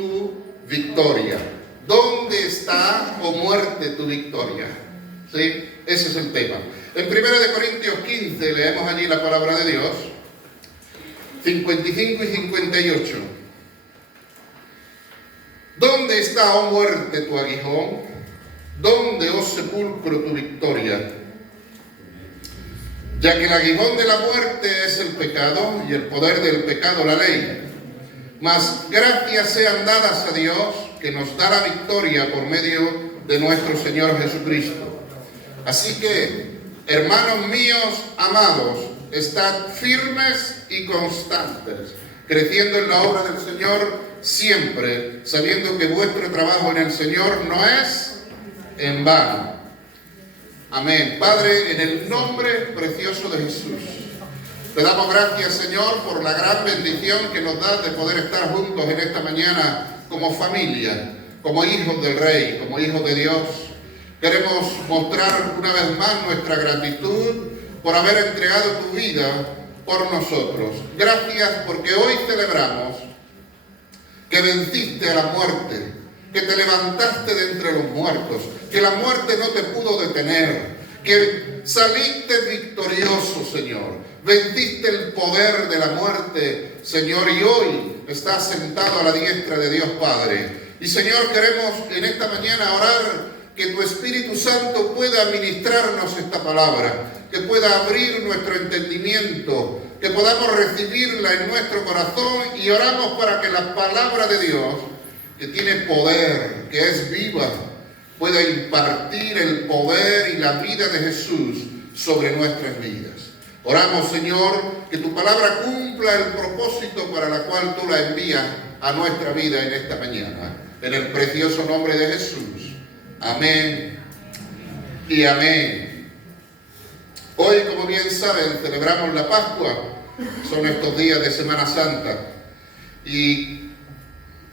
tu victoria? ¿Dónde está, oh muerte, tu victoria? ¿Sí? Ese es el tema. En 1 Corintios 15 leemos allí la palabra de Dios, 55 y 58. ¿Dónde está, oh muerte, tu aguijón? ¿Dónde, oh sepulcro, tu victoria? Ya que el aguijón de la muerte es el pecado, y el poder del pecado la ley. Mas gracias sean dadas a Dios, que nos da la victoria por medio de nuestro Señor Jesucristo. Así que, hermanos míos amados, estad firmes y constantes, creciendo en la obra del Señor siempre, sabiendo que vuestro trabajo en el Señor no es en vano. Amén. Padre, en el nombre precioso de Jesús, te damos gracias, Señor, por la gran bendición que nos das de poder estar juntos en esta mañana como familia, como hijos del Rey, como hijos de Dios. Queremos mostrar una vez más nuestra gratitud por haber entregado tu vida por nosotros. Gracias porque hoy celebramos que venciste a la muerte, que te levantaste de entre los muertos, que la muerte no te pudo detener, que saliste victorioso, Señor. Venciste el poder de la muerte, Señor, y hoy estás sentado a la diestra de Dios Padre. Y, Señor, queremos en esta mañana orar que tu Espíritu Santo pueda ministrarnos esta palabra, que pueda abrir nuestro entendimiento, que podamos recibirla en nuestro corazón, y oramos para que la palabra de Dios, que tiene poder, que es viva, pueda impartir el poder y la vida de Jesús sobre nuestras vidas. Oramos, Señor, que tu palabra cumpla el propósito para la cual tú la envías a nuestra vida en esta mañana. En el precioso nombre de Jesús. Amén y amén. Hoy, como bien saben, celebramos la Pascua. Son estos días de Semana Santa. Y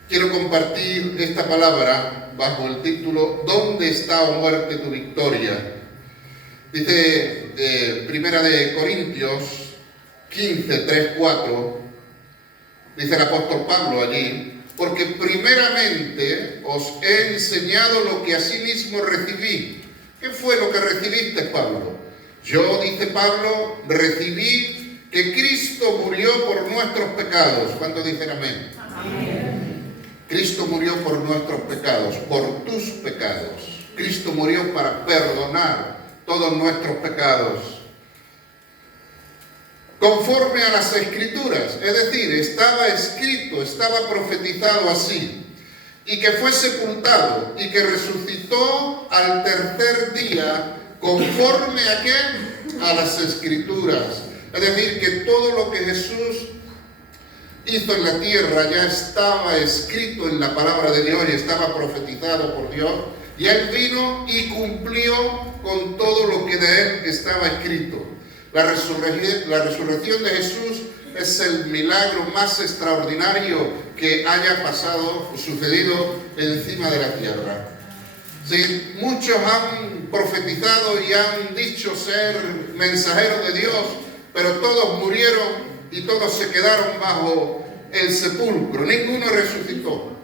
quiero compartir esta palabra bajo el título ¿Dónde está, oh muerte, tu victoria? Dice Primera de Corintios 15, 3, 4. Dice el apóstol Pablo allí: porque primeramente os he enseñado lo que asimismo recibí. ¿Qué fue lo que recibiste, Pablo? Yo, dice Pablo, recibí que Cristo murió por nuestros pecados. ¿Cuántos dicen amén? Amén. Cristo murió por nuestros pecados, por tus pecados. Cristo murió para perdonar todos nuestros pecados. Conforme a las Escrituras, es decir, estaba escrito, estaba profetizado así, y que fue sepultado y que resucitó al tercer día, conforme a qué? A las Escrituras. Es decir, que todo lo que Jesús hizo en la tierra ya estaba escrito en la palabra de Dios y estaba profetizado por Dios, y Él vino y cumplió con todo lo que de Él estaba escrito. La resurrección de Jesús es el milagro más extraordinario que haya sucedido encima de la tierra. Sí, muchos han profetizado y han dicho ser mensajeros de Dios, pero todos murieron y todos se quedaron bajo el sepulcro. Ninguno resucitó.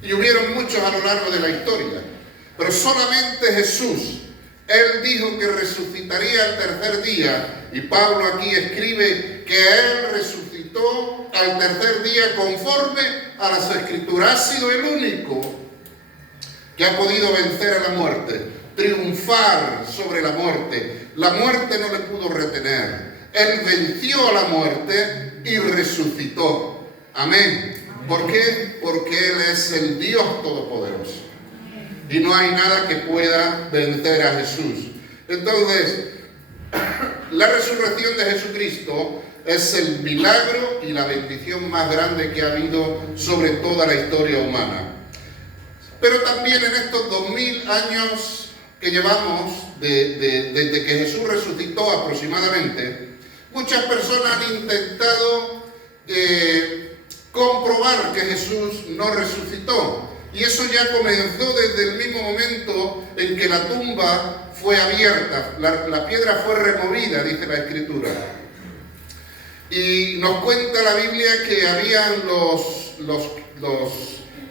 Y hubieron muchos a lo largo de la historia. Pero solamente Jesús, Él dijo que resucitaría al tercer día, y Pablo aquí escribe que Él resucitó al tercer día conforme a las Escrituras. Ha sido el único que ha podido vencer a la muerte, triunfar sobre la muerte. La muerte no le pudo retener. Él venció a la muerte y resucitó. Amén. ¿Por qué? Porque Él es el Dios Todopoderoso. Y no hay nada que pueda vencer a Jesús. Entonces, la resurrección de Jesucristo es el milagro y la bendición más grande que ha habido sobre toda la historia humana. Pero también en estos 2000 años que llevamos desde que Jesús resucitó aproximadamente, muchas personas han intentado comprobar que Jesús no resucitó. Y eso ya comenzó desde el mismo momento en que la tumba fue abierta, la piedra fue removida, dice la Escritura. Y nos cuenta la Biblia que habían los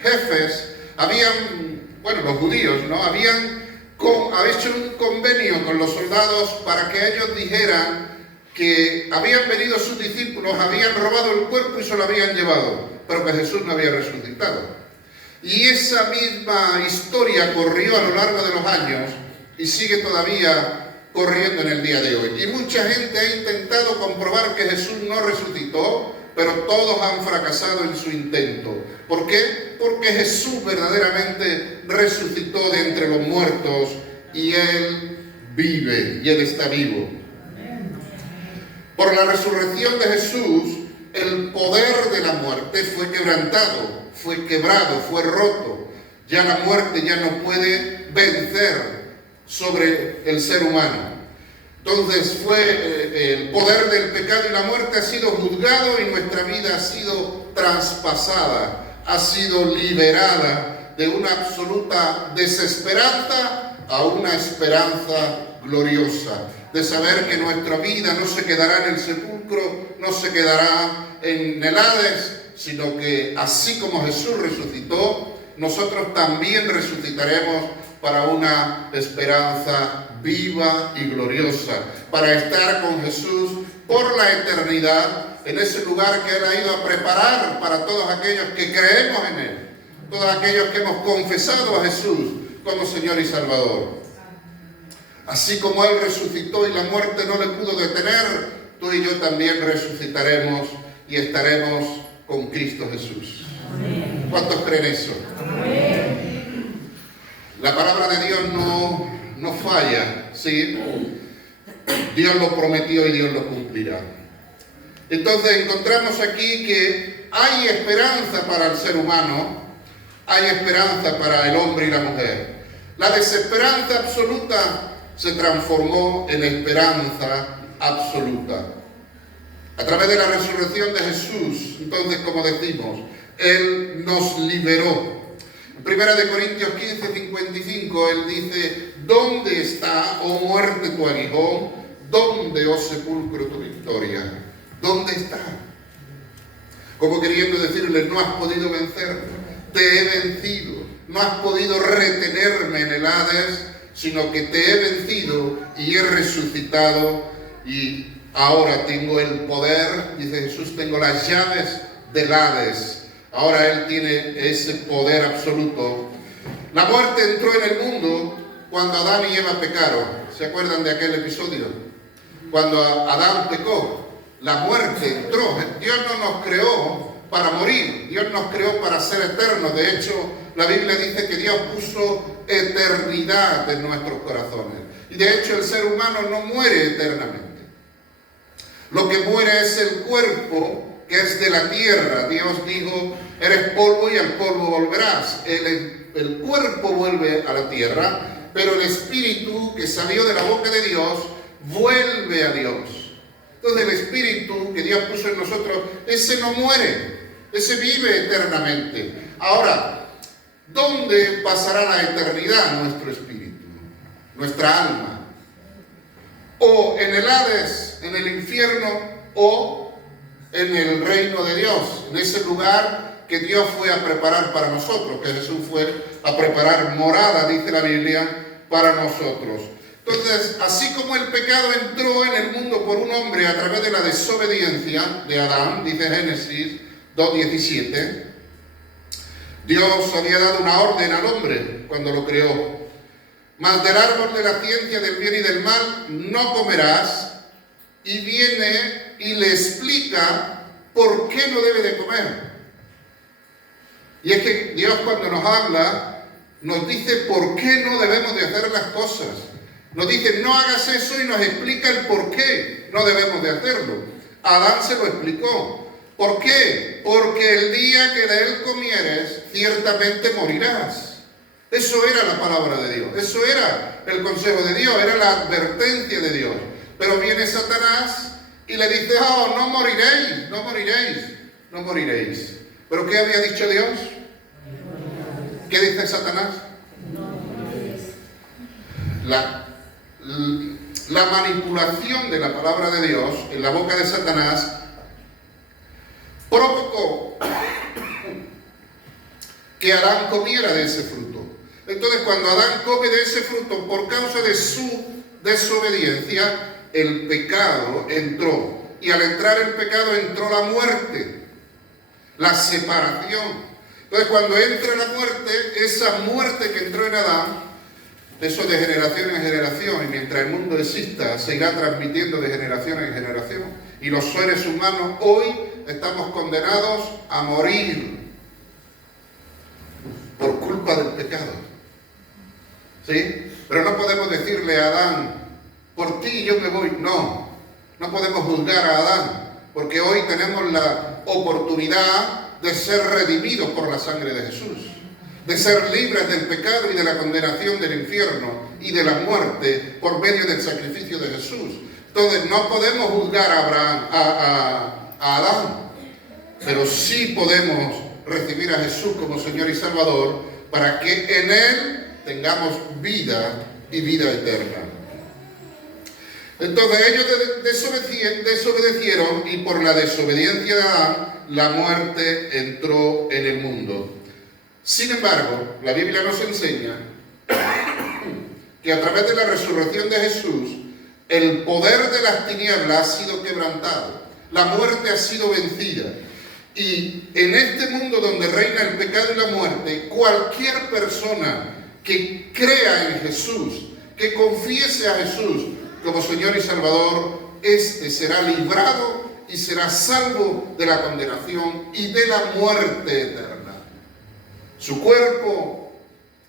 jefes los judíos, ¿no? Habían hecho un convenio con los soldados para que ellos dijeran que habían venido sus discípulos, habían robado el cuerpo y se lo habían llevado, pero que Jesús no había resucitado. Y esa misma historia corrió a lo largo de los años y sigue todavía corriendo en el día de hoy. Y mucha gente ha intentado comprobar que Jesús no resucitó, pero todos han fracasado en su intento. ¿Por qué? Porque Jesús verdaderamente resucitó de entre los muertos y Él vive y Él está vivo. Por la resurrección de Jesús, el poder de la muerte fue quebrantado, fue quebrado, fue roto. Ya la muerte ya no puede vencer sobre el ser humano. Entonces el poder del pecado y la muerte ha sido juzgado y nuestra vida ha sido traspasada, ha sido liberada de una absoluta desesperanza a una esperanza gloriosa, de saber que nuestra vida no se quedará en el sepulcro, no se quedará en el Hades, sino que así como Jesús resucitó, nosotros también resucitaremos para una esperanza viva y gloriosa, para estar con Jesús por la eternidad, en ese lugar que Él ha ido a preparar para todos aquellos que creemos en Él, todos aquellos que hemos confesado a Jesús como Señor y Salvador. Así como Él resucitó y la muerte no le pudo detener, tú y yo también resucitaremos y estaremos con Cristo Jesús. Amén. ¿Cuántos creen eso? Amén. La palabra de Dios no falla, ¿sí? Dios lo prometió y Dios lo cumplirá. Entonces encontramos aquí que hay esperanza para el ser humano, hay esperanza para el hombre y la mujer. La desesperanza absoluta se transformó en esperanza absoluta. A través de la resurrección de Jesús, entonces, como decimos, Él nos liberó. En 1 Corintios 15:55, Él dice: ¿dónde está, oh muerte, tu aguijón? ¿Dónde, oh sepulcro, tu victoria? ¿Dónde está? Como queriendo decirle: no has podido vencerme, te he vencido, no has podido retenerme en el Hades, sino que te he vencido y he resucitado y ahora tengo el poder, dice Jesús, tengo las llaves del Hades. Ahora Él tiene ese poder absoluto. La muerte entró en el mundo cuando Adán y Eva pecaron. ¿Se acuerdan de aquel episodio? Cuando Adán pecó, la muerte entró. Dios no nos creó para morir, Dios nos creó para ser eternos. De hecho, la Biblia dice que Dios puso eternidad en nuestros corazones. Y de hecho el ser humano no muere eternamente. Lo que muere es el cuerpo, que es de la tierra. Dios dijo: eres polvo y al polvo volverás. El cuerpo vuelve a la tierra, pero el espíritu que salió de la boca de Dios vuelve a Dios. Entonces el espíritu que Dios puso en nosotros, ese no muere, ese vive eternamente. Ahora, ¿dónde pasará la eternidad nuestro espíritu, nuestra alma? O en el Hades, en el infierno, o en el reino de Dios, en ese lugar que Dios fue a preparar para nosotros, que Jesús fue a preparar morada, dice la Biblia, para nosotros. Entonces, así como el pecado entró en el mundo por un hombre a través de la desobediencia de Adán, dice Génesis 2:17, Dios había dado una orden al hombre cuando lo creó: mas del árbol de la ciencia del bien y del mal no comerás. Y viene y le explica por qué no debe de comer. Y es que Dios, cuando nos habla, nos dice por qué no debemos de hacer las cosas. Nos dice: no hagas eso, y nos explica el por qué no debemos de hacerlo. A Adán se lo explicó. ¿Por qué? Porque el día que de él comieres, ciertamente morirás. Eso era la palabra de Dios, eso era el consejo de Dios, era la advertencia de Dios. Pero viene Satanás y le dice: oh, no moriréis, no moriréis, no moriréis. ¿Pero qué había dicho Dios? ¿Qué dice Satanás? La manipulación de la palabra de Dios en la boca de Satanás provocó que Adán comiera de ese fruto. Entonces, cuando Adán come de ese fruto, por causa de su desobediencia, el pecado entró. Y al entrar el pecado entró la muerte, la separación. Entonces, cuando entra la muerte, esa muerte que entró en Adán, eso de generación en generación, y mientras el mundo exista, se irá transmitiendo de generación en generación. Y los seres humanos hoy estamos condenados a morir por culpa del pecado. ¿Sí? Pero no podemos decirle a Adán, por ti yo me voy. No, no podemos juzgar a Adán, porque hoy tenemos la oportunidad de ser redimidos por la sangre de Jesús, de ser libres del pecado y de la condenación del infierno y de la muerte por medio del sacrificio de Jesús. Entonces no podemos juzgar a Adán, pero sí podemos recibir a Jesús como Señor y Salvador para que en Él tengamos vida y vida eterna. Entonces ellos desobedecieron, y por la desobediencia de Adán la muerte entró en el mundo. Sin embargo, la Biblia nos enseña que a través de la resurrección de Jesús, el poder de las tinieblas ha sido quebrantado, la muerte ha sido vencida. Y en este mundo donde reina el pecado y la muerte, cualquier persona que crea en Jesús, que confiese a Jesús como Señor y Salvador, éste será librado y será salvo de la condenación y de la muerte eterna. Su cuerpo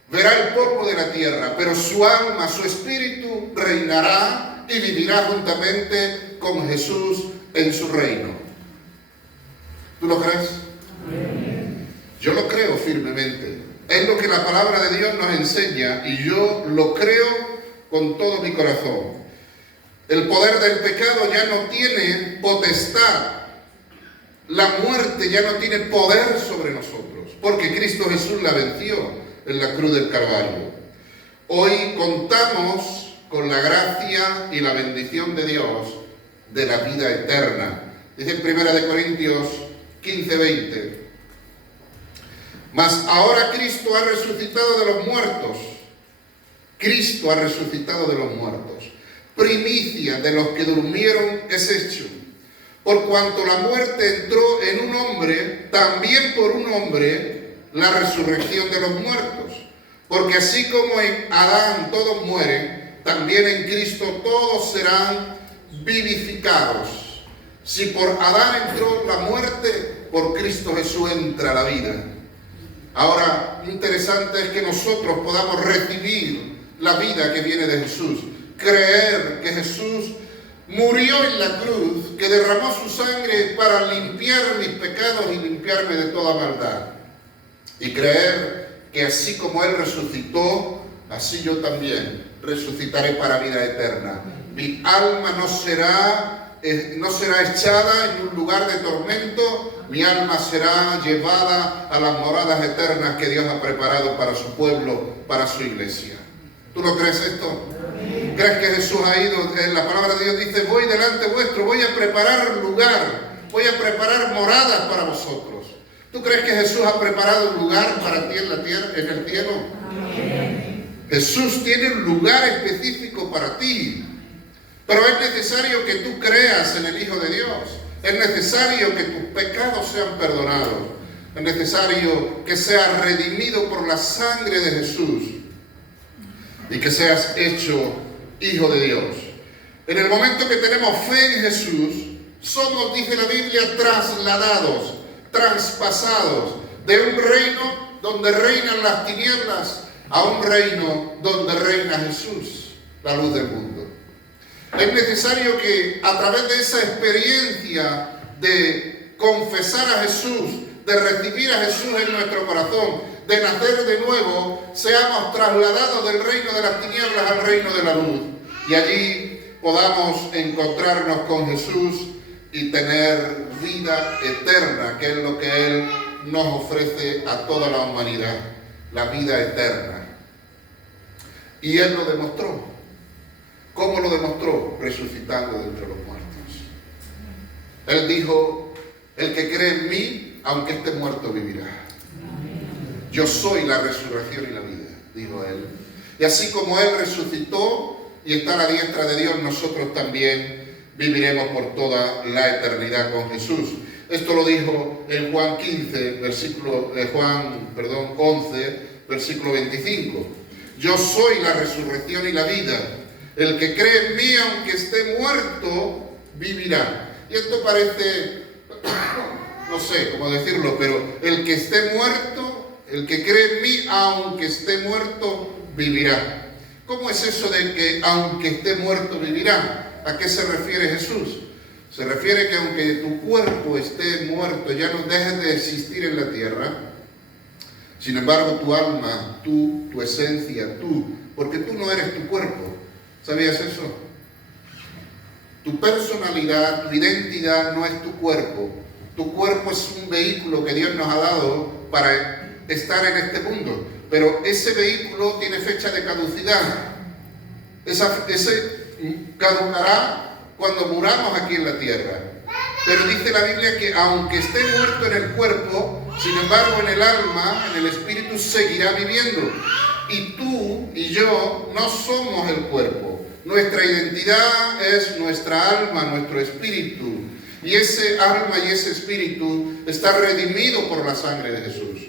verá el polvo de la tierra, pero su alma, su espíritu reinará y vivirá juntamente con Jesús en su reino. ¿Tú lo crees? Yo lo creo firmemente. Es lo que la palabra de Dios nos enseña y yo lo creo con todo mi corazón. El poder del pecado ya no tiene potestad. La muerte ya no tiene poder sobre nosotros, porque Cristo Jesús la venció en la cruz del Calvario. Hoy contamos con la gracia y la bendición de Dios de la vida eterna. Dice en 1 Corintios 15:20. Mas ahora Cristo ha resucitado de los muertos. Cristo ha resucitado de los muertos. Primicia de los que durmieron es hecho. Por cuanto la muerte entró en un hombre, también por un hombre la resurrección de los muertos. Porque así como en Adán todos mueren, también en Cristo todos serán vivificados. Si por Adán entró la muerte, por Cristo Jesús entra la vida. Ahora, interesante es que nosotros podamos recibir la vida que viene de Jesús. Creer que Jesús murió en la cruz, que derramó su sangre para limpiar mis pecados y limpiarme de toda maldad. Y creer que así como Él resucitó, así yo también resucitaré para vida eterna. Mi alma no será echada en un lugar de tormento, mi alma será llevada a las moradas eternas que Dios ha preparado para su pueblo, para su iglesia. ¿Tú lo crees esto? ¿Crees que Jesús ha ido? En la palabra de Dios dice, voy delante vuestro, voy a preparar lugar, voy a preparar moradas para vosotros. ¿Tú crees que Jesús ha preparado un lugar para ti en la tierra, en el cielo? Amén. Jesús tiene un lugar específico para ti. Pero es necesario que tú creas en el Hijo de Dios. Es necesario que tus pecados sean perdonados. Es necesario que seas redimido por la sangre de Jesús y que seas hecho hijo de Dios. En el momento que tenemos fe en Jesús, somos, dice la Biblia, trasladados, traspasados de un reino donde reinan las tinieblas a un reino donde reina Jesús, la luz del mundo. Es necesario que a través de esa experiencia de confesar a Jesús, de recibir a Jesús en nuestro corazón, de nacer de nuevo, seamos trasladados del reino de las tinieblas al reino de la luz. Y allí podamos encontrarnos con Jesús y tener vida eterna, que es lo que Él nos ofrece a toda la humanidad, la vida eterna. Y Él lo demostró. ¿Cómo lo demostró? Resucitando de entre los muertos. Él dijo, el que cree en mí, aunque esté muerto, vivirá. yo soy la resurrección y la vida, dijo él. Y así como él resucitó y está a la diestra de Dios, nosotros también viviremos por toda la eternidad con Jesús. Esto lo dijo en Juan 11, versículo 25. Yo soy la resurrección y la vida. El que cree en mí, aunque esté muerto, vivirá. Y esto parece, no sé cómo decirlo, pero el que esté muerto, el que cree en mí, aunque esté muerto, vivirá. ¿Cómo es eso de que aunque esté muerto, vivirá? ¿A qué se refiere Jesús? Se refiere que aunque tu cuerpo esté muerto, ya no dejes de existir en la tierra, sin embargo tu alma, tú, tu esencia, tú, porque tú no eres tu cuerpo. ¿Sabías eso? Tu personalidad, tu identidad no es tu cuerpo. Tu cuerpo es un vehículo que Dios nos ha dado para estar en este mundo. Pero ese vehículo tiene fecha de caducidad. Ese caducará cuando muramos aquí en la tierra. Pero dice la Biblia que aunque esté muerto en el cuerpo, sin embargo en el alma, en el espíritu seguirá viviendo. Y tú y yo no somos el cuerpo. Nuestra identidad es nuestra alma, nuestro espíritu. Y ese alma y ese espíritu está redimido por la sangre de Jesús.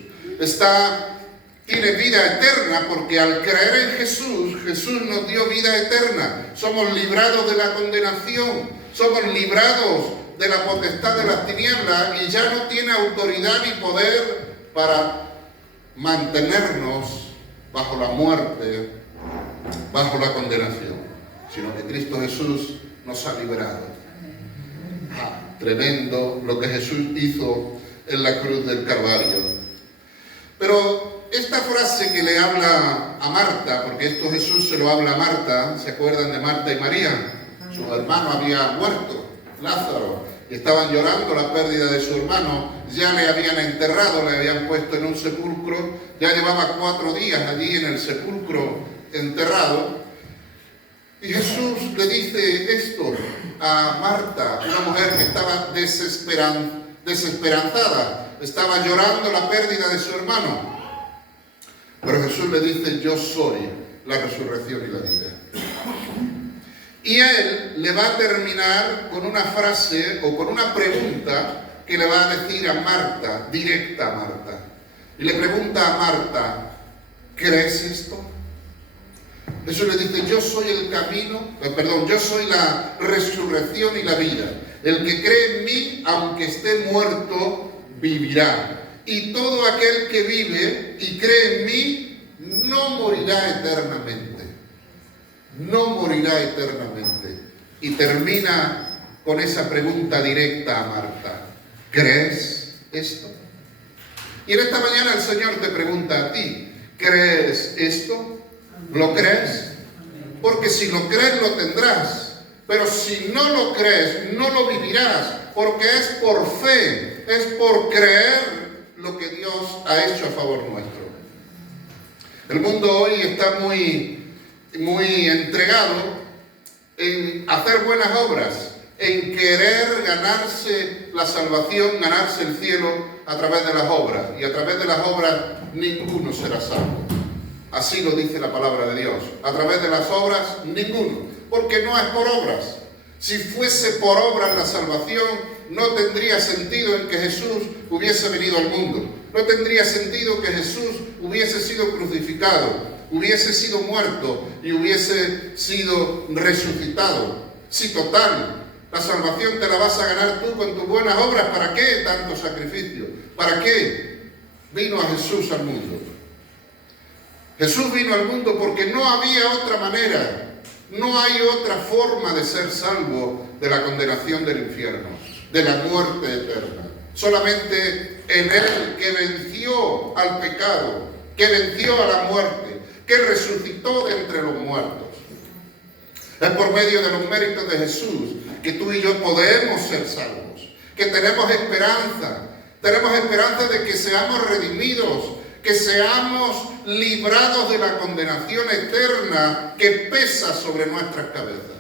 Tiene vida eterna porque al creer en Jesús, Jesús nos dio vida eterna. Somos librados de la condenación, somos librados de la potestad de las tinieblas y ya no tiene autoridad ni poder para mantenernos bajo la muerte, bajo la condenación, sino que Cristo Jesús nos ha librado. Tremendo lo que Jesús hizo en la cruz del Calvario. Pero esta frase que le habla a Marta, porque esto Jesús se lo habla a Marta, ¿se acuerdan de Marta y María? Su hermano había muerto, Lázaro, y estaban llorando la pérdida de su hermano. Ya le habían enterrado, le habían puesto en un sepulcro, ya llevaba 4 días allí en el sepulcro enterrado. Y Jesús le dice esto a Marta, una mujer que estaba desesperanzada, estaba llorando la pérdida de su hermano. Pero Jesús le dice, yo soy la resurrección y la vida. Y él le va a terminar con una frase o con una pregunta que le va a decir a Marta, directa a Marta. Y le pregunta a Marta, ¿crees esto? Jesús le dice, yo soy el camino, yo soy la resurrección y la vida. El que cree en mí, aunque esté muerto, vivirá. Y todo aquel que vive y cree en mí, no morirá eternamente. No morirá eternamente. Y termina con esa pregunta directa a Marta. ¿Crees esto? Y en esta mañana el Señor te pregunta a ti, ¿crees esto? ¿Lo crees? Porque si lo crees lo tendrás, pero si no lo crees no lo vivirás, porque es por fe, es por creer lo que Dios ha hecho a favor nuestro. El mundo hoy está muy entregado en hacer buenas obras, en querer ganarse la salvación, ganarse el cielo a través de las obras, y a través de las obras ninguno será salvo. Así lo dice la palabra de Dios. A través de las obras, ninguno. Porque no es por obras. Si fuese por obras la salvación, no tendría sentido en que Jesús hubiese venido al mundo. No tendría sentido que Jesús hubiese sido crucificado, hubiese sido muerto y hubiese sido resucitado. Sí, total. La salvación te la vas a ganar tú con tus buenas obras. ¿Para qué tanto sacrificio? ¿Para qué vino a Jesús al mundo? Jesús vino al mundo porque no había otra manera, no hay otra forma de ser salvo de la condenación del infierno, de la muerte eterna. Solamente en Él, que venció al pecado, que venció a la muerte, que resucitó de entre los muertos. Es por medio de los méritos de Jesús que tú y yo podemos ser salvos, que tenemos esperanza de que seamos redimidos, que seamos librados de la condenación eterna que pesa sobre nuestras cabezas.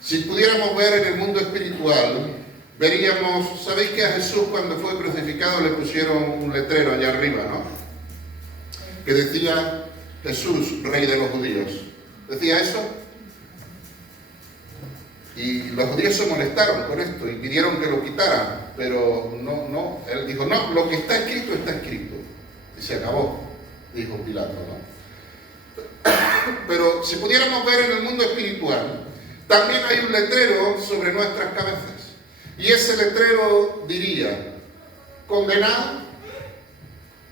Si pudiéramos ver en el mundo espiritual, veríamos, ¿sabéis que a Jesús cuando fue crucificado le pusieron un letrero allá arriba, ¿no? Que decía Jesús, Rey de los judíos. ¿Decía eso? Y los judíos se molestaron con esto y pidieron que lo quitaran, pero no, él dijo, no, lo que está escrito, y se acabó, dijo Pilato, ¿no? Pero si pudiéramos ver en el mundo espiritual, también hay un letrero sobre nuestras cabezas, y ese letrero diría, condenado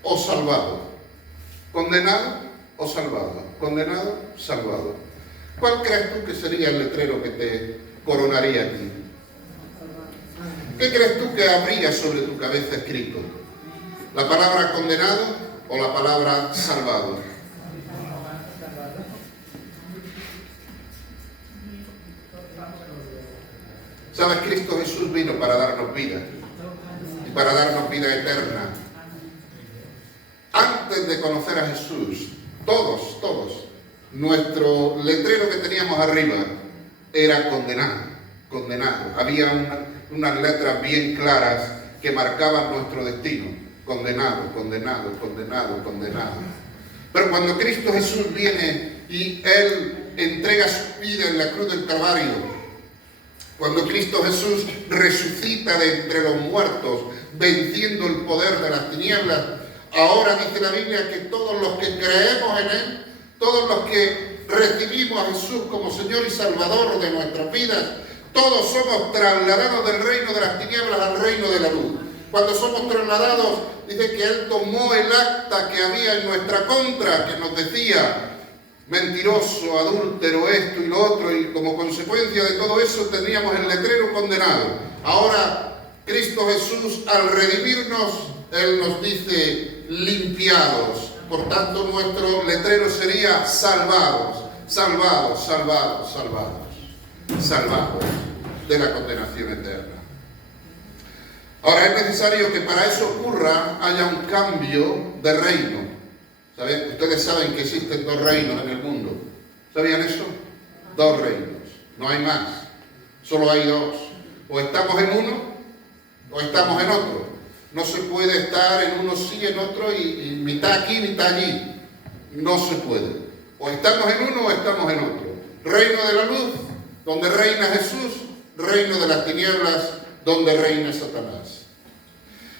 o salvado, condenado o salvado, condenado, salvado. ¿Cuál crees tú que sería el letrero que te coronaría aquí? ¿Qué crees tú que habría sobre tu cabeza escrito? ¿La palabra condenado o la palabra salvado? ¿Sabes? Cristo Jesús vino para darnos vida y para darnos vida eterna. Antes de conocer a Jesús, todos, nuestro letrero que teníamos arriba era condenado. Había unas letras bien claras que marcaban nuestro destino. Condenado. Pero cuando Cristo Jesús viene y Él entrega su vida en la cruz del Calvario, cuando Cristo Jesús resucita de entre los muertos, venciendo el poder de las tinieblas, ahora dice la Biblia que todos los que creemos en Él, todos los que recibimos a Jesús como Señor y Salvador de nuestras vidas, todos somos trasladados del reino de las tinieblas al reino de la luz. Cuando somos trasladados, dice que Él tomó el acta que había en nuestra contra, que nos decía mentiroso, adúltero, esto y lo otro, y como consecuencia de todo eso teníamos el letrero condenado. Ahora Cristo Jesús, al redimirnos, Él nos dice limpiados. Por tanto, nuestro letrero sería salvados de la condenación eterna. Ahora es necesario que para eso ocurra haya un cambio de reino. ¿Saben? Ustedes saben que existen dos reinos en el mundo. ¿Sabían eso? Dos reinos. No hay más. Solo hay dos. O estamos en uno o estamos en otro. No se puede estar en uno sí, en otro y mitad aquí, mitad allí. No se puede. O estamos en uno o estamos en otro. Reino de la luz, donde reina Jesús. Reino de las tinieblas, donde reina Satanás.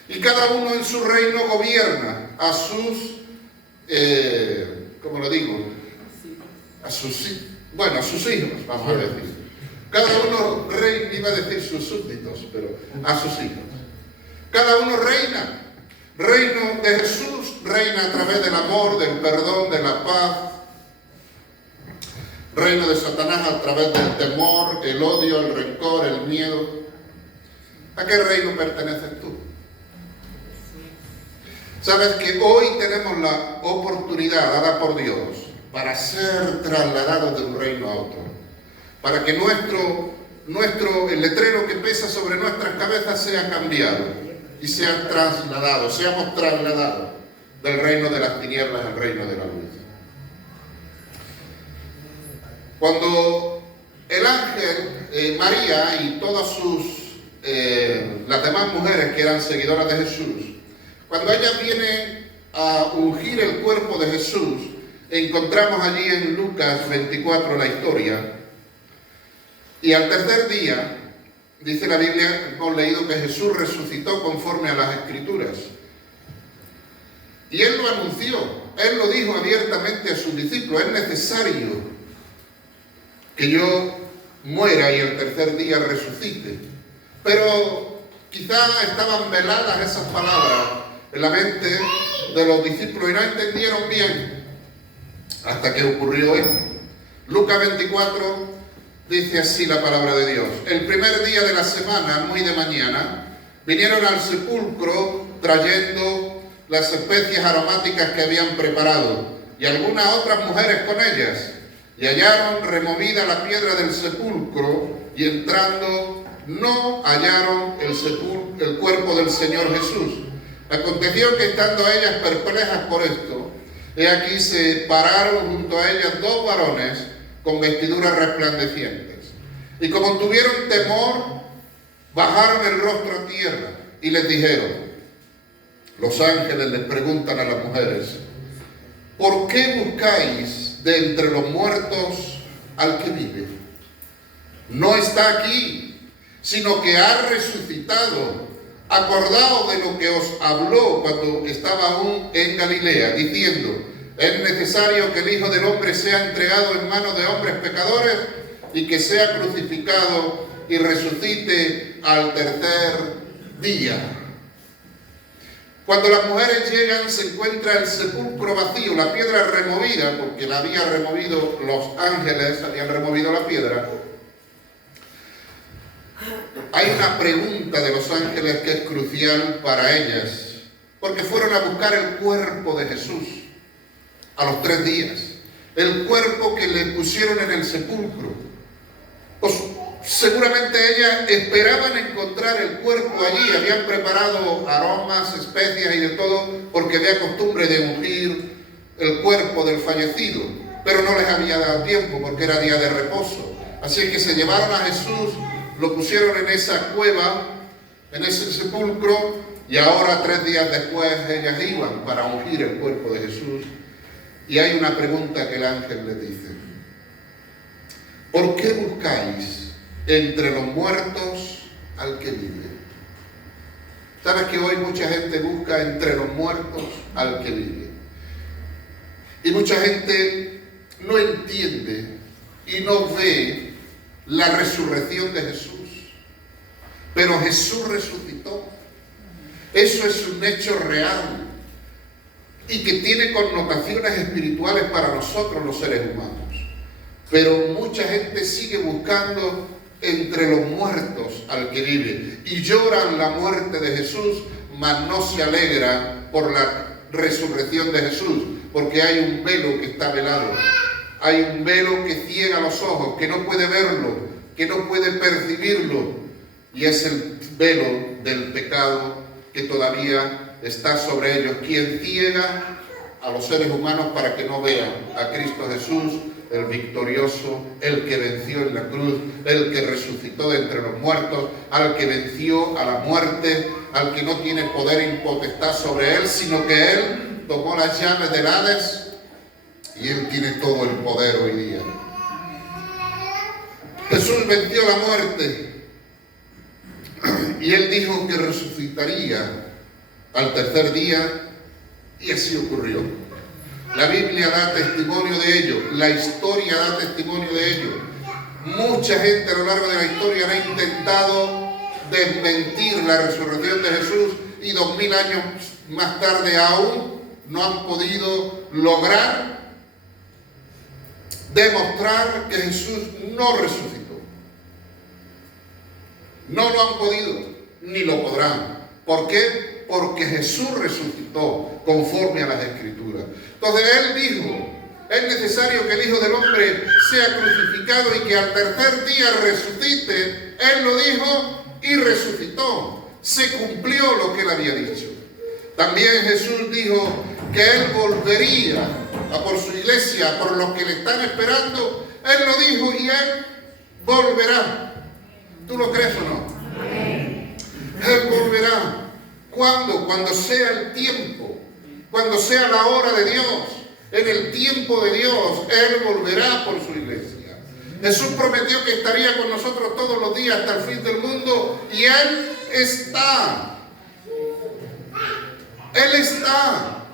Y cada uno en su reino gobierna a sus, ¿cómo lo digo? A sus hijos, vamos a decir. Cada uno reina, iba a decir sus súbditos, pero a sus hijos. Cada uno reina. Reino de Jesús reina a través del amor, del perdón, de la paz. Reino de Satanás a través del temor, el odio, el rencor, el miedo. ¿A qué reino perteneces tú? Sabes que hoy tenemos la oportunidad dada por Dios para ser trasladados de un reino a otro. Para que el letrero que pesa sobre nuestras cabezas sea cambiado y sea trasladado, seamos trasladados del reino de las tinieblas al reino de la luz. Cuando el ángel, María y todas las demás mujeres que eran seguidoras de Jesús, cuando ellas vienen a ungir el cuerpo de Jesús, encontramos allí en Lucas 24 la historia, y al tercer día, dice la Biblia, hemos leído que Jesús resucitó conforme a las Escrituras. Y Él lo anunció, Él lo dijo abiertamente a sus discípulos, es necesario que yo muera y el tercer día resucite. Pero quizá estaban veladas esas palabras en la mente de los discípulos y no entendieron bien hasta que ocurrió esto. Lucas 24 dice así la palabra de Dios. El primer día de la semana, muy de mañana, vinieron al sepulcro trayendo las especias aromáticas que habían preparado y algunas otras mujeres con ellas. Y hallaron removida la piedra del sepulcro y entrando no hallaron el cuerpo del Señor Jesús. Aconteció que estando ellas perplejas por esto, he aquí se pararon junto a ellas dos varones con vestiduras resplandecientes. Y como tuvieron temor, bajaron el rostro a tierra y les dijeron, los ángeles les preguntan a las mujeres, ¿por qué buscáis de entre los muertos al que vive? No está aquí, sino que ha resucitado. Acordaos de lo que os habló cuando estaba aún en Galilea, diciendo, es necesario que el Hijo del Hombre sea entregado en manos de hombres pecadores y que sea crucificado y resucite al tercer día. Cuando las mujeres llegan, se encuentra el sepulcro vacío, la piedra removida, porque la habían removido los ángeles, habían removido la piedra. Hay una pregunta de los ángeles que es crucial para ellas, porque fueron a buscar el cuerpo de Jesús a los 3 días, el cuerpo que le pusieron en el sepulcro. Pues seguramente ellas esperaban encontrar el cuerpo allí, habían preparado aromas, especias y de todo, porque había costumbre de ungir el cuerpo del fallecido, pero no les había dado tiempo porque era día de reposo. Así que se llevaron a Jesús, lo pusieron en esa cueva, en ese sepulcro, y ahora 3 días después ellas iban para ungir el cuerpo de Jesús. Y hay una pregunta que el ángel les dice, ¿por qué buscáis entre los muertos al que vive? ¿Sabes que hoy mucha gente busca entre los muertos al que vive? Y mucha gente no entiende y no ve la resurrección de Jesús. Pero Jesús resucitó. Eso es un hecho real y que tiene connotaciones espirituales para nosotros los seres humanos. Pero mucha gente sigue buscando entre los muertos al que vive y lloran la muerte de Jesús, mas no se alegra por la resurrección de Jesús, porque hay un velo que está velado. Hay un velo que ciega los ojos, que no puede verlo, que no puede percibirlo, y es el velo del pecado que todavía está sobre ellos, quien ciega a los seres humanos para que no vean a Cristo Jesús, el victorioso, el que venció en la cruz, el que resucitó de entre los muertos, al que venció a la muerte, al que no tiene poder y potestad sobre él, sino que él tomó las llaves del Hades y él tiene todo el poder hoy día. Jesús venció la muerte y él dijo que resucitaría al tercer día, y así ocurrió. La Biblia da testimonio de ello, la historia da testimonio de ello. Mucha gente a lo largo de la historia ha intentado desmentir la resurrección de Jesús y 2000 años más tarde aún no han podido lograr demostrar que Jesús no resucitó. No lo han podido, ni lo podrán. ¿Por qué? Porque Jesús resucitó conforme a las Escrituras. Entonces Él dijo, es necesario que el Hijo del Hombre sea crucificado y que al tercer día resucite. Él lo dijo y resucitó. Se cumplió lo que Él había dicho. También Jesús dijo que Él volvería a por su iglesia, por los que le están esperando. Él lo dijo y Él volverá. ¿Tú lo crees o no? Él volverá. ¿Cuándo? Cuando sea el tiempo, cuando sea la hora de Dios. En el tiempo de Dios, Él volverá por su iglesia. Jesús prometió que estaría con nosotros todos los días hasta el fin del mundo, y Él está. Él está.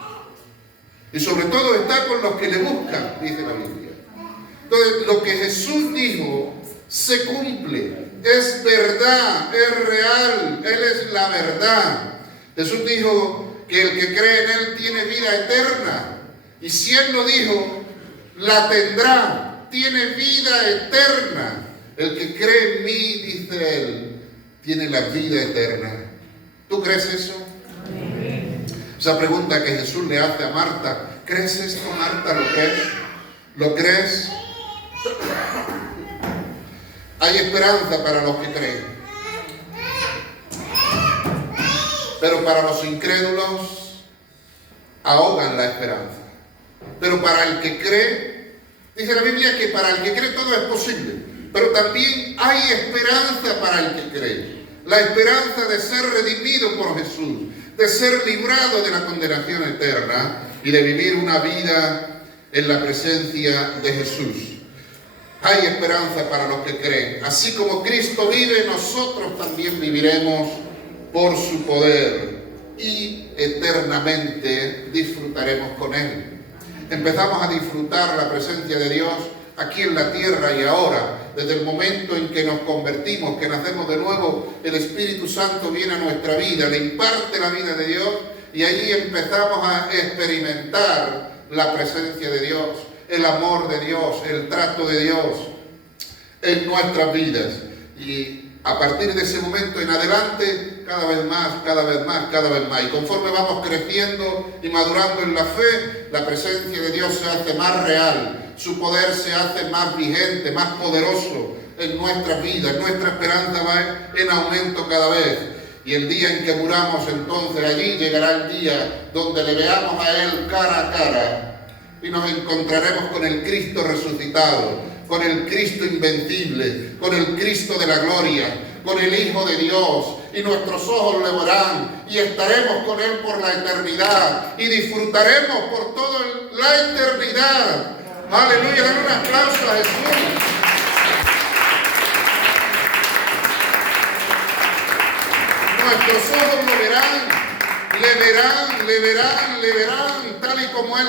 Y sobre todo está con los que le buscan, dice la Biblia. Entonces, lo que Jesús dijo se cumple. Es verdad, es real, Él es la verdad. Jesús dijo que el que cree en Él tiene vida eterna. Y si Él lo dijo, la tendrá, tiene vida eterna. El que cree en mí, dice Él, tiene la vida eterna. ¿Tú crees eso? Amén. Esa pregunta que Jesús le hace a Marta, ¿crees esto, Marta? ¿Lo crees? ¿Lo crees? Hay esperanza para los que creen. Pero para los incrédulos ahogan la esperanza. Pero para el que cree, dice la Biblia que para el que cree todo es posible. Pero también hay esperanza para el que cree. la esperanza de ser redimido por Jesús, de ser librado de la condenación eterna y de vivir una vida en la presencia de Jesús. Hay esperanza para los que creen. Así como Cristo vive, nosotros también viviremos por su poder y eternamente disfrutaremos con Él. Empezamos a disfrutar la presencia de Dios aquí en la tierra y ahora. Desde el momento en que nos convertimos, que nacemos de nuevo, el Espíritu Santo viene a nuestra vida, le imparte la vida de Dios y allí empezamos a experimentar la presencia de Dios, el amor de Dios, el trato de Dios en nuestras vidas. Y a partir de ese momento en adelante, cada vez más, cada vez más, cada vez más. Y conforme vamos creciendo y madurando en la fe, la presencia de Dios se hace más real, su poder se hace más vigente, más poderoso en nuestras vidas. Nuestra esperanza va en aumento cada vez. Y el día en que muramos, entonces allí llegará el día donde le veamos a Él cara a cara y nos encontraremos con el Cristo resucitado, con el Cristo invencible, con el Cristo de la gloria, con el Hijo de Dios, y nuestros ojos le verán y estaremos con Él por la eternidad y disfrutaremos por toda la eternidad. Aleluya, dale un aplauso a Jesús. Nuestros ojos lo verán, le verán tal y como Él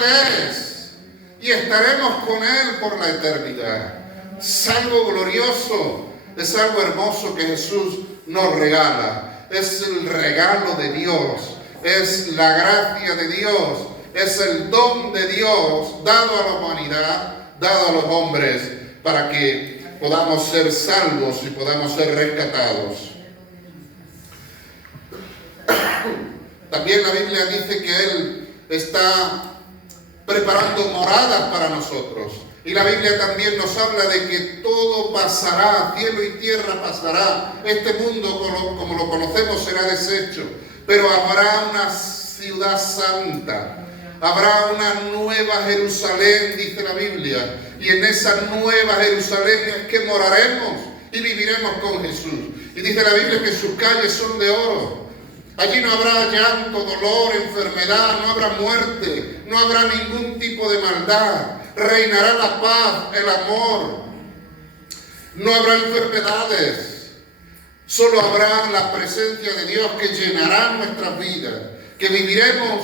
es. Y estaremos con Él por la eternidad. Es algo glorioso, es algo hermoso que Jesús nos regala. Es el regalo de Dios, es la gracia de Dios, es el don de Dios dado a la humanidad, dado a los hombres, para que podamos ser salvos y podamos ser rescatados. También la Biblia dice que Él está preparando moradas para nosotros. Y la Biblia también nos habla de que todo pasará, cielo y tierra pasará. Este mundo como lo conocemos será deshecho, pero habrá una ciudad santa. Habrá una nueva Jerusalén, dice la Biblia. Y en esa nueva Jerusalén es que moraremos y viviremos con Jesús. Y dice la Biblia que sus calles son de oro. Allí no habrá llanto, dolor, enfermedad, no habrá muerte, no habrá ningún tipo de maldad. Reinará la paz, el amor. No habrá enfermedades. Solo habrá la presencia de Dios que llenará nuestras vidas. Que viviremos,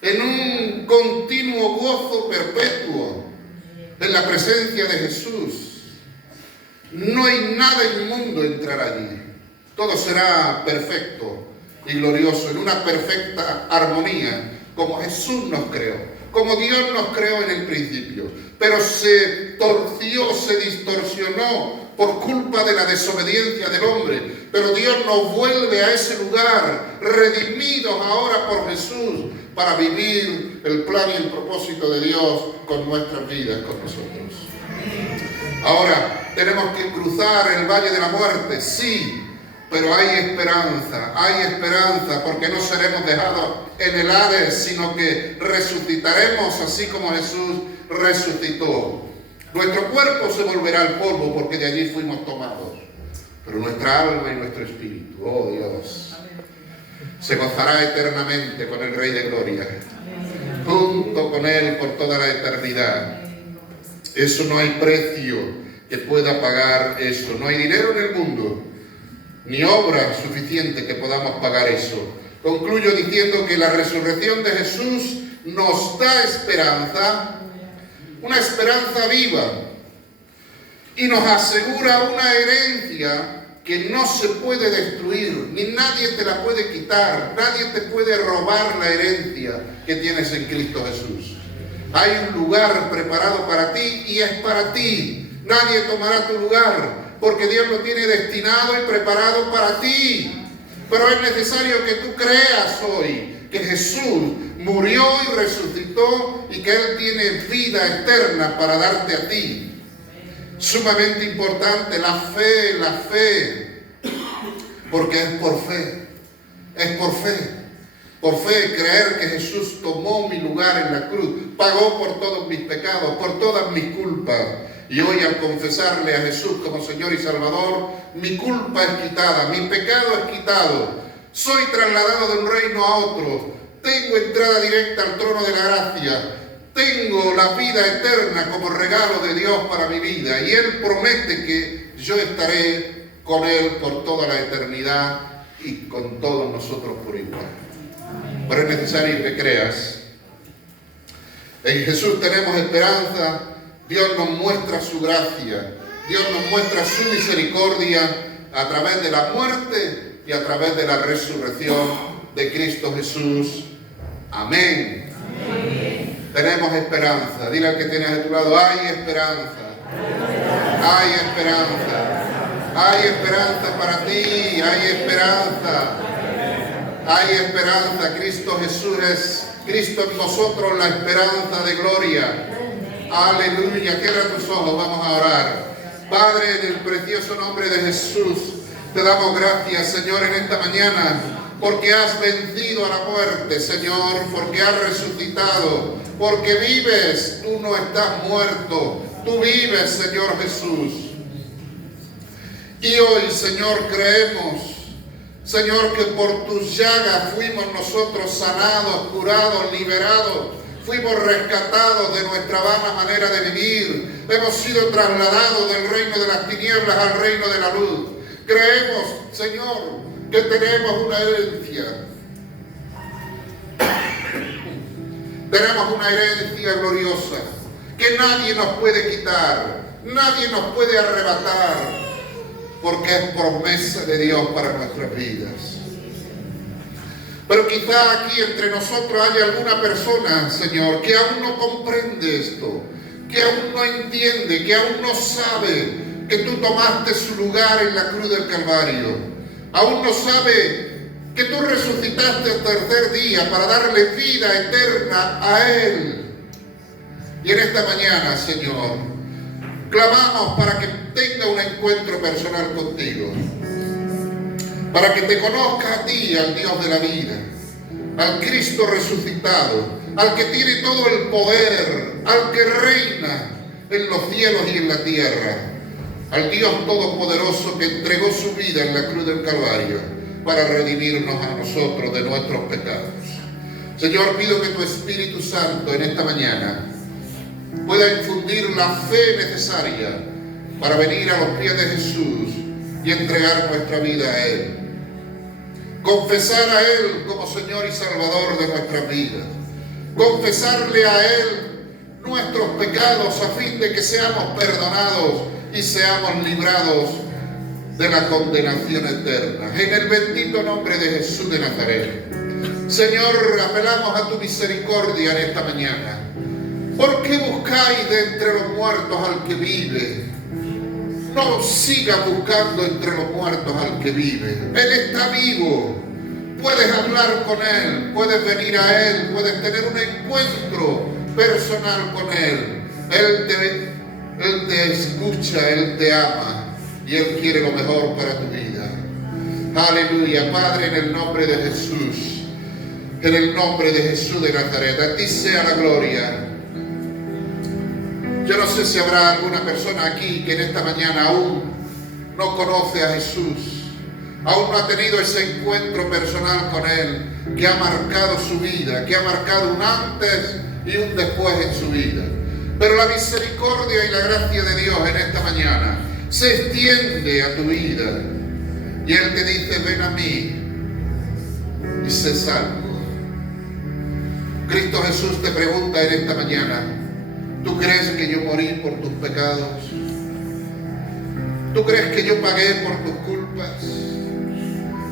en un continuo gozo perpetuo en la presencia de Jesús. No hay nada inmundo entrar allí. Todo será perfecto y glorioso, en una perfecta armonía, como Jesús nos creó, como Dios nos creó en el principio. Pero se torció, se distorsionó por culpa de la desobediencia del hombre. Pero Dios nos vuelve a ese lugar, redimidos ahora por Jesús, para vivir el plan y el propósito de Dios con nuestras vidas, con nosotros. Ahora, tenemos que cruzar el valle de la muerte, sí. Pero hay esperanza, porque no seremos dejados en el Hades, sino que resucitaremos así como Jesús resucitó. Nuestro cuerpo se volverá al polvo, porque de allí fuimos tomados. Pero nuestra alma y nuestro espíritu, oh Dios, se gozará eternamente con el Rey de Gloria, junto con Él por toda la eternidad. Eso no hay precio que pueda pagar eso. No hay dinero en el mundo, ni obra suficiente que podamos pagar eso. Concluyo diciendo que la resurrección de Jesús nos da esperanza, una esperanza viva, y nos asegura una herencia que no se puede destruir, ni nadie te la puede quitar, nadie te puede robar la herencia que tienes en Cristo Jesús. Hay un lugar preparado para ti y es para ti. Nadie tomará tu lugar, porque Dios lo tiene destinado y preparado para ti. Pero es necesario que tú creas hoy que Jesús murió y resucitó y que Él tiene vida eterna para darte a ti. Sumamente importante la fe, porque es por fe creer que Jesús tomó mi lugar en la cruz, pagó por todos mis pecados, por todas mis culpas, Y hoy, al confesarle a Jesús como Señor y Salvador, mi culpa es quitada, mi pecado es quitado. Soy trasladado de un reino a otro. Tengo entrada directa al trono de la gracia. Tengo la vida eterna como regalo de Dios para mi vida. Y Él promete que yo estaré con Él por toda la eternidad y con todos nosotros por igual. Pero es necesario que creas. En Jesús tenemos esperanza. Dios nos muestra su gracia. Dios nos muestra su misericordia a través de la muerte y a través de la resurrección de Cristo Jesús. Amén. Amén. Tenemos esperanza. Dile al que tienes a tu lado, hay esperanza. Hay esperanza. Hay esperanza para ti. Hay esperanza. Hay esperanza. Cristo Jesús es Cristo en nosotros, la esperanza de gloria. Aleluya. Cierra tus ojos, vamos a orar. Padre, en el precioso nombre de Jesús, te damos gracias, Señor, en esta mañana, porque has vencido a la muerte, Señor, porque has resucitado, porque vives, tú no estás muerto, tú vives, Señor Jesús. Y hoy, Señor, creemos, Señor, que por tus llagas fuimos nosotros sanados, curados, liberados. Fuimos rescatados de nuestra vana manera de vivir. Hemos sido trasladados del reino de las tinieblas al reino de la luz. Creemos, Señor, que tenemos una herencia. Tenemos una herencia gloriosa que nadie nos puede quitar, nadie nos puede arrebatar, porque es promesa de Dios para nuestras vidas. Pero quizá aquí entre nosotros haya alguna persona, Señor, que aún no comprende esto, que aún no entiende, que aún no sabe que tú tomaste su lugar en la cruz del Calvario. Aún no sabe que tú resucitaste el tercer día para darle vida eterna a Él. Y en esta mañana, Señor, clamamos para que tenga un encuentro personal contigo. Para que te conozca a ti, al Dios de la vida, al Cristo resucitado, al que tiene todo el poder, al que reina en los cielos y en la tierra, al Dios todopoderoso que entregó su vida en la cruz del Calvario para redimirnos a nosotros de nuestros pecados. Señor, pido que tu Espíritu Santo en esta mañana pueda infundir la fe necesaria para venir a los pies de Jesús y entregar nuestra vida a Él. Confesar a Él como Señor y Salvador de nuestras vidas. Confesarle a Él nuestros pecados a fin de que seamos perdonados y seamos librados de la condenación eterna. En el bendito nombre de Jesús de Nazaret. Señor, apelamos a tu misericordia en esta mañana. ¿Por qué buscáis de entre los muertos al que vive? No sigas buscando entre los muertos al que vive. Él está vivo. Puedes hablar con Él, puedes venir a Él, puedes tener un encuentro personal con Él. Él te escucha, Él te ama y Él quiere lo mejor para tu vida. Aleluya. Padre, en el nombre de Jesús, en el nombre de Jesús de Nazaret, a ti sea la gloria. Yo no sé si habrá alguna persona aquí que en esta mañana aún no conoce a Jesús, aún no ha tenido ese encuentro personal con Él, que ha marcado su vida, que ha marcado un antes y un después en su vida. Pero la misericordia y la gracia de Dios en esta mañana se extiende a tu vida. Y Él te dice, ven a mí y sé salvo. Cristo Jesús te pregunta en esta mañana, ¿tú crees que yo morí por tus pecados? ¿Tú crees que yo pagué por tus culpas?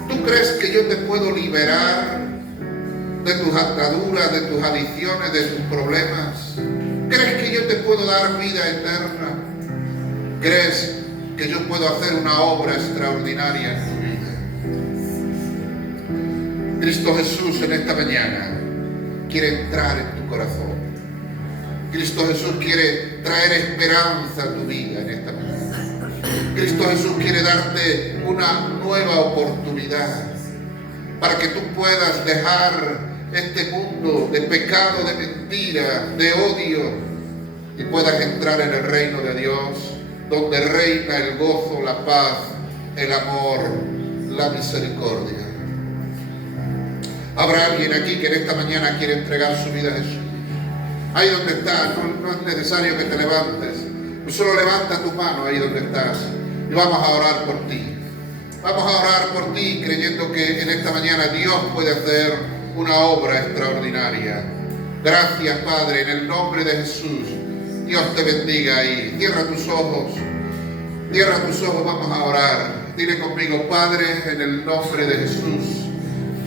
¿Tú crees que yo te puedo liberar de tus ataduras, de tus adicciones, de tus problemas? ¿Crees que yo te puedo dar vida eterna? ¿Crees que yo puedo hacer una obra extraordinaria en tu vida? Cristo Jesús en esta mañana quiere entrar en tu corazón. Cristo Jesús quiere traer esperanza a tu vida en esta mañana. Cristo Jesús quiere darte una nueva oportunidad para que tú puedas dejar este mundo de pecado, de mentira, de odio, y puedas entrar en el reino de Dios, donde reina el gozo, la paz, el amor, la misericordia. Habrá alguien aquí que en esta mañana quiere entregar su vida a Jesús. Ahí donde estás, no es necesario que te levantes. Tú solo levanta tu mano ahí donde estás y vamos a orar por ti. Vamos a orar por ti creyendo que en esta mañana Dios puede hacer una obra extraordinaria. Gracias, Padre, en el nombre de Jesús. Dios te bendiga ahí. Cierra tus ojos. Cierra tus ojos, vamos a orar. Dile conmigo: Padre, en el nombre de Jesús,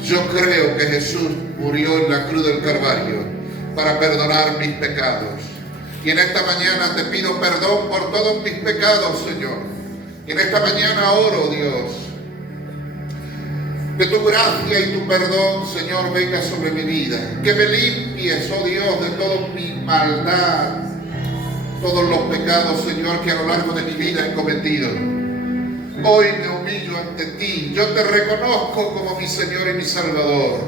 yo creo que Jesús murió en la cruz del Calvario para perdonar mis pecados. Y en esta mañana te pido perdón por todos mis pecados, Señor. Y en esta mañana oro, Dios, que tu gracia y tu perdón, Señor, venga sobre mi vida. Que me limpies, oh Dios, de toda mi maldad, todos los pecados, Señor, que a lo largo de mi vida he cometido. Hoy me humillo ante ti. Yo te reconozco como mi Señor y mi Salvador.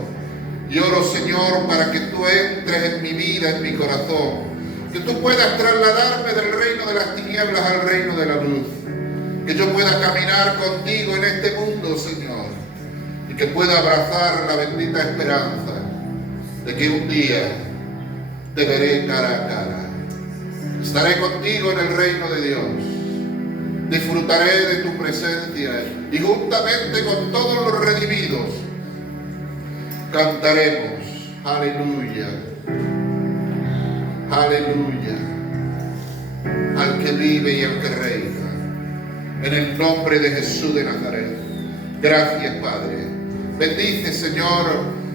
Y oro, Señor, para que tú entres en mi vida, en mi corazón. Que tú puedas trasladarme del reino de las tinieblas al reino de la luz. Que yo pueda caminar contigo en este mundo, Señor. Y que pueda abrazar la bendita esperanza de que un día te veré cara a cara. Estaré contigo en el reino de Dios. Disfrutaré de tu presencia y juntamente con todos los redimidos cantaremos aleluya, aleluya al que vive y al que reina, en el nombre de Jesús de Nazaret. Gracias, Padre. Bendice, Señor,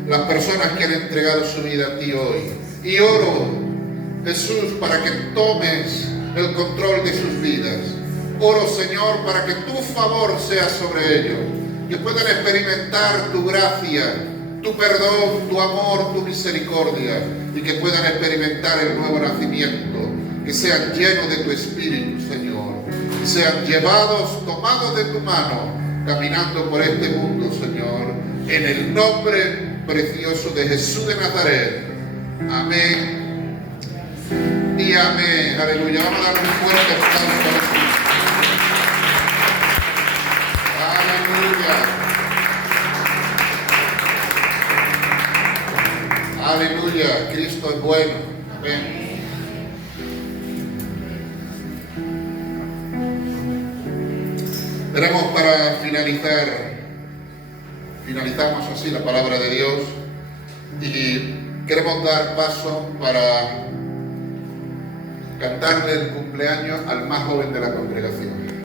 las personas que han entregado su vida a ti hoy. Y oro, Jesús, para que tomes el control de sus vidas. Oro, Señor, para que tu favor sea sobre ellos, que puedan experimentar tu gracia, tu perdón, tu amor, tu misericordia, y que puedan experimentar el nuevo nacimiento, que sean llenos de tu Espíritu, Señor, que sean llevados, tomados de tu mano, caminando por este mundo, Señor, en el nombre precioso de Jesús de Nazaret. Amén y amén. Aleluya. Vamos a dar un fuerte aplauso a Jesús. Aleluya. Aleluya. Cristo es bueno. Amén. Tenemos para finalizamos así la palabra de Dios y queremos dar paso para cantarle el cumpleaños al más joven de la congregación.